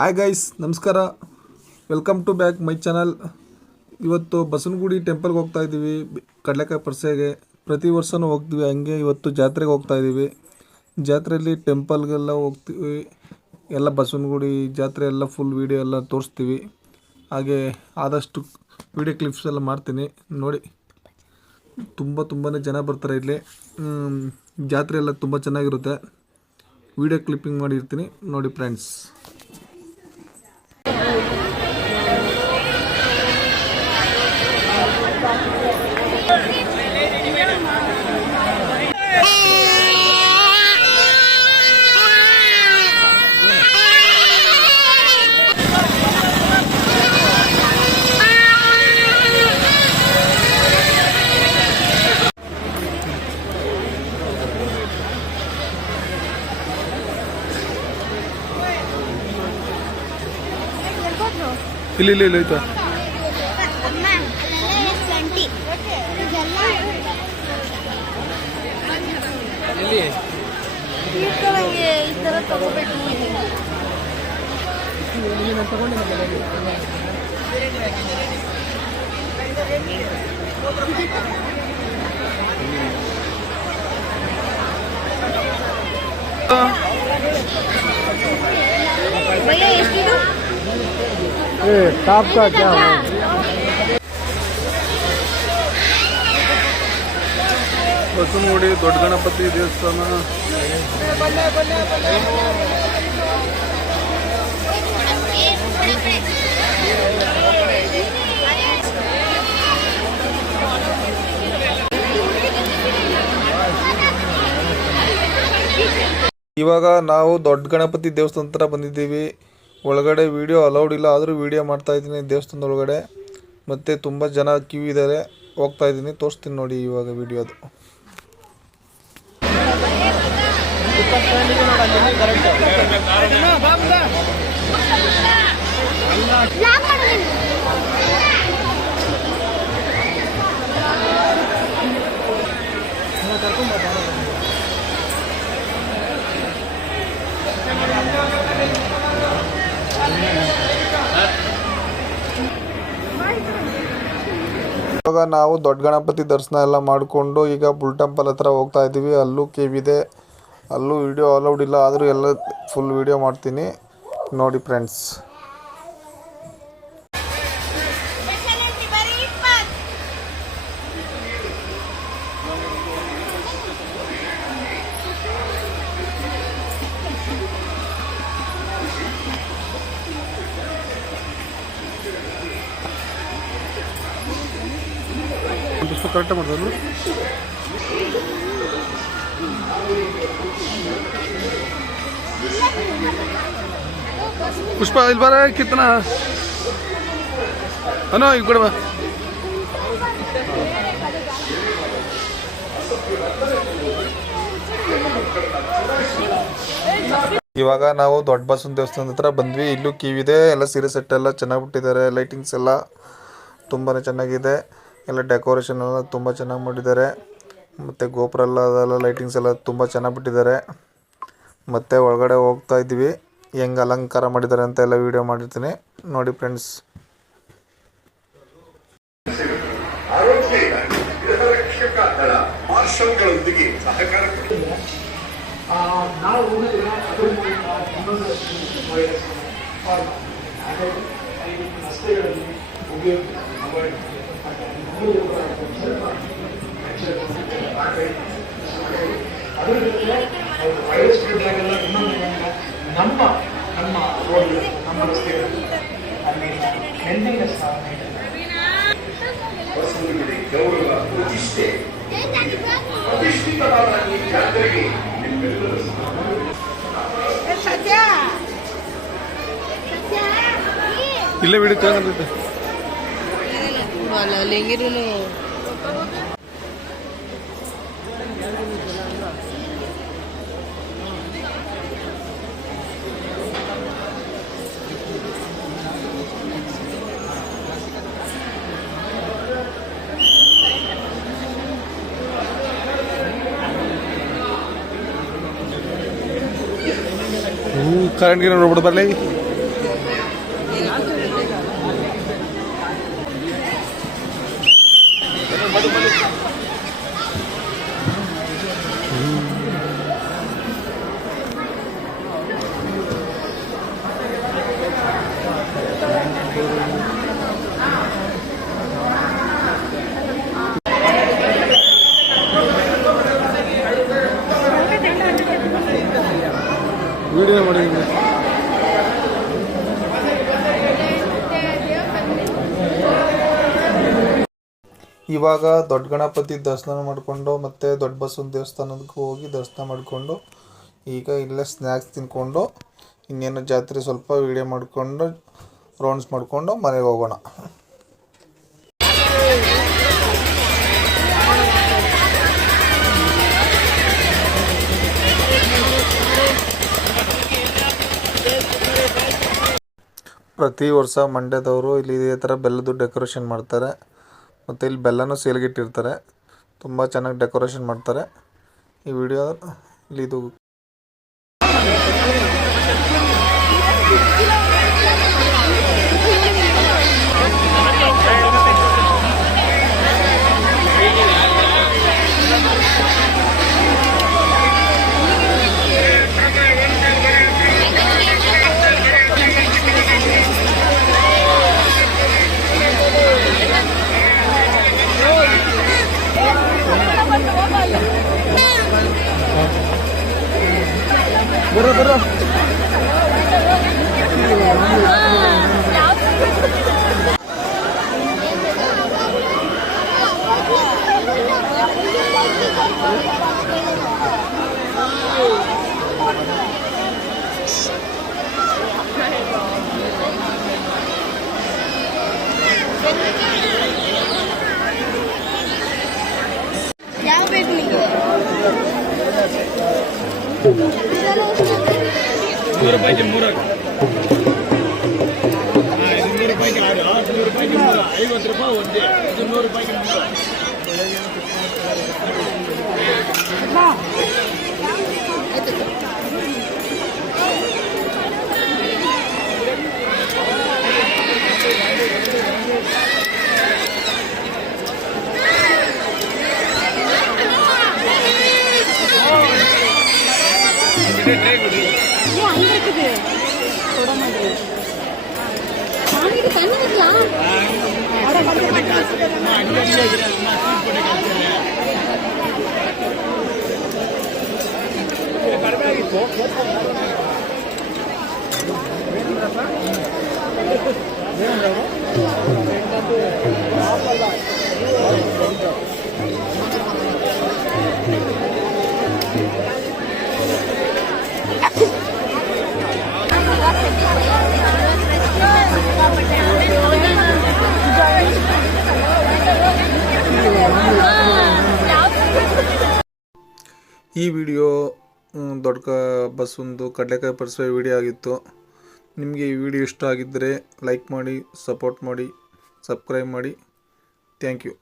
Hi guys, ನಮಸ್ಕಾರ. Welcome to back my channel. ಇವತ್ತು ಬಸವನಗುಡಿ ಟೆಂಪಲ್ಗೆ ಹೋಗ್ತಾ ಇದ್ದೀವಿ, ಕಡಲೆಕಾಯಿ ಪರಿಸೆಗೆ. ಪ್ರತಿ ವರ್ಷವೂ ಹೋಗ್ತೀವಿ, ಹಂಗೆ ಇವತ್ತು ಜಾತ್ರೆಗೆ ಹೋಗ್ತಾ ಇದ್ದೀವಿ. ಜಾತ್ರೆಯಲ್ಲಿ ಟೆಂಪಲ್ಗೆಲ್ಲ ಹೋಗ್ತೀವಿ, ಎಲ್ಲ ಬಸವನಗುಡಿ ಜಾತ್ರೆ ಎಲ್ಲ ಫುಲ್ ವೀಡಿಯೋ ಎಲ್ಲ ತೋರಿಸ್ತೀವಿ. ಹಾಗೆ ಆದಷ್ಟು ವೀಡಿಯೋ ಕ್ಲಿಪ್ಸ್ ಎಲ್ಲ ಮಾಡ್ತೀನಿ ನೋಡಿ. ತುಂಬಾ ಜನ ಬರ್ತಾರೆ ಇಲ್ಲಿ. ಜಾತ್ರೆ ಎಲ್ಲ ತುಂಬ ಚೆನ್ನಾಗಿರುತ್ತೆ. ವೀಡಿಯೋ ಕ್ಲಿಪ್ಪಿಂಗ್ ಮಾಡಿರ್ತೀನಿ ನೋಡಿ ಫ್ರೆಂಡ್ಸ್. ಇಲ್ಲಿ ಆಯ್ತಾ टॉप का क्या है? ಬಸವನಗುಡಿ ದೊಡ್ಡ ಗಣಪತಿ ದೇವಸ್ಥಾನ. ಇವಾಗ ನಾವು ದೊಡ್ಡ ಗಣಪತಿ ದೇವಸ್ಥಾನ ಹತ್ರ ಬಂದಿದ್ದೀವಿ. ಒಳಗಡೆ ವಿಡಿಯೋ ಅಲೌಡ್ ಇಲ್ಲ, ಆದರೂ ವಿಡಿಯೋ ಮಾಡ್ತಾ ಇದ್ದೀನಿ ದೇವಸ್ಥಾನದ ಒಳಗಡೆ. ಮತ್ತು ತುಂಬ ಜನ ಕ್ಯೂ ಇದ್ದಾರೆ, ಹೋಗ್ತಾ ಇದ್ದೀನಿ, ತೋರಿಸ್ತೀನಿ ನೋಡಿ ಇವಾಗ ವಿಡಿಯೋದು. ಇವಾಗ ನಾವು ದೊಡ್ಡ ಗಣಪತಿ ದರ್ಶನ ಎಲ್ಲ ಮಾಡಿಕೊಂಡು ಈಗ ಬುಲ್ ಟೆಂಪಲ್ ಹತ್ರ ಹೋಗ್ತಾ ಇದ್ದೀವಿ. ಅಲ್ಲೂ ಕೇವ್ ಇದೆ, ಅಲ್ಲೂ ವಿಡಿಯೋ ಅಲೌಡ್ ಇಲ್ಲ, ಆದರೂ ಎಲ್ಲ ಫುಲ್ ವಿಡಿಯೋ ಮಾಡ್ತೀನಿ ನೋಡಿ ಫ್ರೆಂಡ್ಸ್. ಕರೆಕ್ಟ್ ಮಾಡ್ತಾರೆ पुष्पा. इस बार कितना है ना इकड़ बा. ಇವಾಗ ನಾವು ದೊಡ್ಡ ಬಸವನ ದೇವಸ್ಥಾನದ ಹತ್ರ ಬಂದ್ವಿ. ಇಲ್ಲೂ ಕ್ಯೂ ಇದೆ, ಎಲ್ಲ ಸೀರೆ ಸೆಟ್ ಎಲ್ಲ ಚೆನ್ನಾಗಿ ಬಿಟ್ಟಿದ್ದಾರೆ. ಲೈಟಿಂಗ್ಸ್ ಎಲ್ಲ ತುಂಬಾ ಚೆನ್ನಾಗಿದೆ. ಎಲ್ಲ ಡೆಕೋರೇಷನ್ ಎಲ್ಲ ತುಂಬ ಚೆನ್ನಾಗಿ ಮಾಡಿದ್ದಾರೆ. ಮತ್ತು ಗೋಪುರ ಎಲ್ಲ ಅದೆಲ್ಲ ಲೈಟಿಂಗ್ಸ್ ಎಲ್ಲ ತುಂಬ ಚೆನ್ನಾಗಿ ಬಿಟ್ಟಿದ್ದಾರೆ. ಮತ್ತು ಒಳಗಡೆ ಹೋಗ್ತಾ ಇದ್ದೀವಿ, ಹೆಂಗೆ ಅಲಂಕಾರ ಮಾಡಿದ್ದಾರೆ ಅಂತ ಎಲ್ಲ ವಿಡಿಯೋ ಮಾಡಿರ್ತೀನಿ ನೋಡಿ ಫ್ರೆಂಡ್ಸ್. ಇಲ್ಲೇ ವಿಡಿಯೋ ಚೆನ್ನಾಗಿದೆ. ಕರೆಂಟ್ ಗಿರ ನೋಡ್ಬಿಟ್ಟು ಬರಲಿ. ಇವಾಗ ದೊಡ್ಡ ಗಣಪತಿ ದರ್ಶನ ಮಾಡಿಕೊಂಡು ಮತ್ತು ದೊಡ್ಡ ಬಸವನ ದೇವಸ್ಥಾನಕ್ಕೆ ಹೋಗಿ ದರ್ಶನ ಮಾಡಿಕೊಂಡು ಈಗ ಇಲ್ಲೇ ಸ್ನ್ಯಾಕ್ಸ್ ತಿಂದ್ಕೊಂಡು ಇನ್ನೇನು ಜಾತ್ರೆ ಸ್ವಲ್ಪ ವೀಡಿಯೋ ಮಾಡಿಕೊಂಡು ರೌಂಡ್ಸ್ ಮಾಡಿಕೊಂಡು ಮನೆಗೆ ಹೋಗೋಣ. ಪ್ರತಿ ವರ್ಷ ಮಂಡ್ಯದವರು ಇಲ್ಲಿ ಇದೇ ಥರ ಬೆಲ್ಲದ್ದು ಡೆಕೋರೇಷನ್ ಮಾಡ್ತಾರೆ ಮತ್ತು ಇಲ್ಲಿ ಬೆಲ್ಲನೂ ಸೇಲ್ಗಿಟ್ಟಿರ್ತಾರೆ. ತುಂಬ ಚೆನ್ನಾಗಿ ಡೆಕೋರೇಷನ್ ಮಾಡ್ತಾರೆ. ಈ ವಿಡಿಯೋ ಇಲ್ಲಿ ಇದು ಬರ್ರ ಯಾವ ಬೇಕು ನಿಮಗೆ? 100 ರೂಪಾಯಿಗೆ 3 200 ರೂಪಾಯಿಗೆ 6 200 ರೂಪಾಯಿಗೆ 3 50 ರೂಪಾಯಿ ಒಂದೇ 100 ರೂಪಾಯಿಗೆ 3 ಈ ವಿಡಿಯೋ ದೊಡ್ಡ ಬಸ್ಸೊಂದು ಕಡಲೆಕಾಯಿ ಪರಿಸರ ವಿಡಿಯೋ ಆಗಿತ್ತು. ನಿಮಗೆ ಈ ವಿಡಿಯೋ ಇಷ್ಟ ಆಗಿದ್ದರೆ ಲೈಕ್ ಮಾಡಿ, ಸಪೋರ್ಟ್ ಮಾಡಿ, ಸಬ್ಸ್ಕ್ರೈಬ್ ಮಾಡಿ. Thank you.